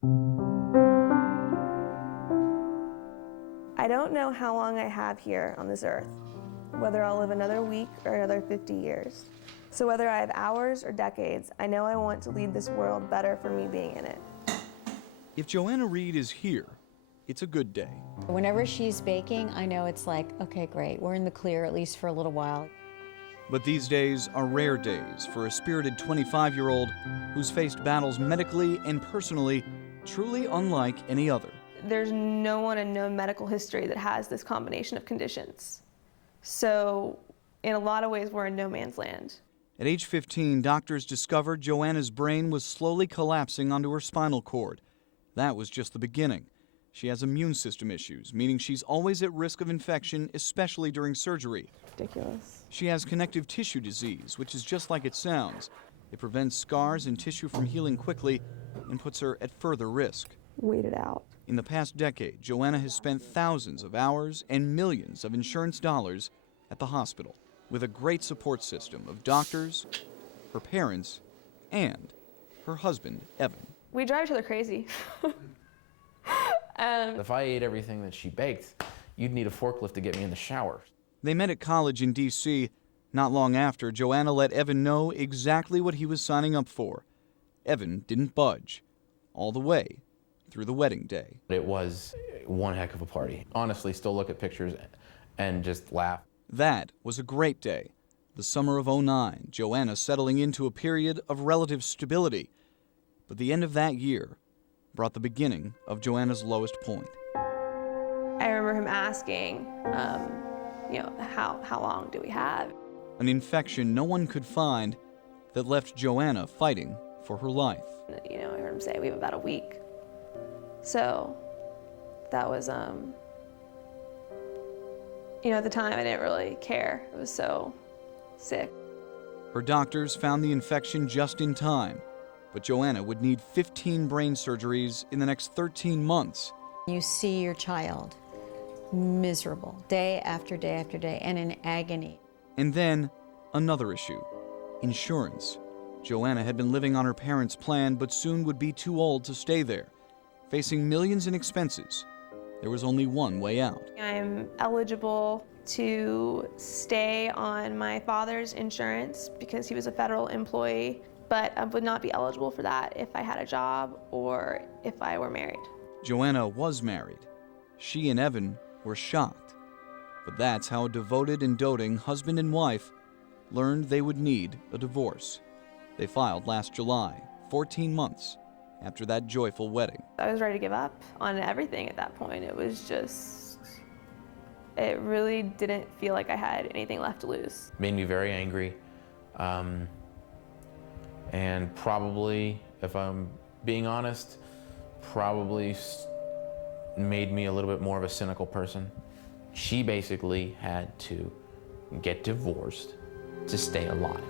I don't know how long I have here on this earth, whether I'll live another week or another 50 years. So whether I have hours or decades, I know I want to leave this world better for me being in it. If Joanna Reed is here, it's a good day. Whenever she's baking, I know it's like, okay, great, we're in the clear at least for a little while. But these days are rare days for a spirited 25-year-old who's faced battles medically and personally truly unlike any other. There's no one in known medical history that has this combination of conditions. So in a lot of ways, we're in no man's land. At age 15, doctors discovered Joanna's brain was slowly collapsing onto her spinal cord. That was just the beginning. She has immune system issues, meaning she's always at risk of infection, especially during surgery. Ridiculous. She has connective tissue disease, which is just like it sounds. It prevents scars and tissue from healing quickly and puts her at further risk. Wait it out. In the past decade, Joanna has spent thousands of hours and millions of insurance dollars at the hospital with a great support system of doctors, her parents, and her husband, Evan. We drive each other crazy. If I ate everything that she baked, you'd need a forklift to get me in the shower. They met at college in D.C. Not long after, Joanna let Evan know exactly what he was signing up for. Evan didn't budge, all the way through the wedding day. It was one heck of a party. Honestly, still look at pictures and just laugh. That was a great day. The summer of '09, Joanna settling into a period of relative stability. But the end of that year brought the beginning of Joanna's lowest point. I remember him asking, how long do we have? An infection no one could find that left Joanna fighting for her life. I heard him say, we have about a week. So that was, at the time I didn't really care. It was so sick. Her doctors found the infection just in time, but Joanna would need 15 brain surgeries in the next 13 months. You see your child miserable day after day after day and in agony. And then another issue, insurance. Joanna had been living on her parents' plan, but soon would be too old to stay there. Facing millions in expenses, there was only one way out. I'm eligible to stay on my father's insurance because he was a federal employee, but I would not be eligible for that if I had a job or if I were married. Joanna was married. She and Evan were shocked. But that's how a devoted and doting husband and wife learned they would need a divorce. They filed last July, 14 months after that joyful wedding. I was ready to give up on everything at that point. It was just, it really didn't feel like I had anything left to lose. Made me very angry. And probably, if I'm being honest, probably made me a little bit more of a cynical person. She basically had to get divorced to stay alive.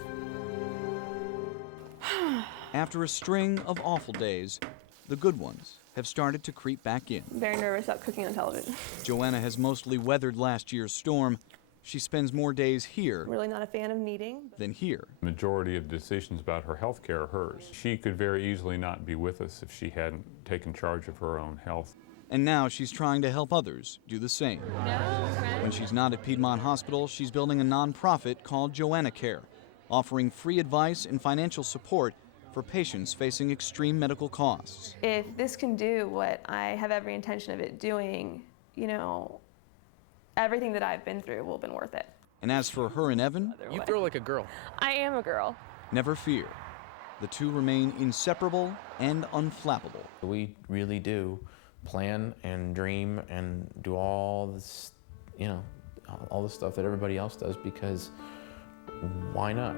After a string of awful days, the good ones have started to creep back in. I'm very nervous about cooking on television. Joanna has mostly weathered last year's storm. She spends more days here I'm really not a fan of kneading than here. The majority of decisions about her health care are hers. She could very easily not be with us if she hadn't taken charge of her own health. And now she's trying to help others do the same. When she's not at Piedmont Hospital, she's building a nonprofit called Joanna Care, offering free advice and financial support for patients facing extreme medical costs. If this can do what I have every intention of it doing, everything that I've been through will have been worth it. And as for her and Evan, You throw like a girl. I am a girl. never fear. The two remain inseparable and unflappable. We really do plan and dream and do all this, all the stuff that everybody else does, because why not?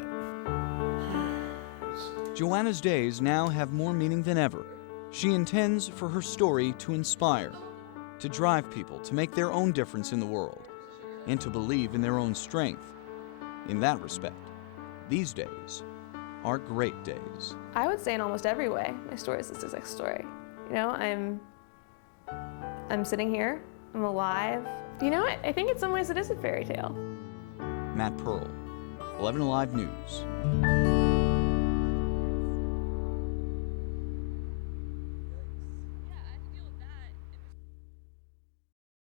Joanna's days now have more meaning than ever. She intends for her story to inspire, to drive people to make their own difference in the world, and to believe in their own strength. In that respect, these days are great days. I would say in almost every way, my story is a success story. I'm sitting here, I'm alive. I think in some ways it is a fairy tale. Matt Pearl, 11 Alive News.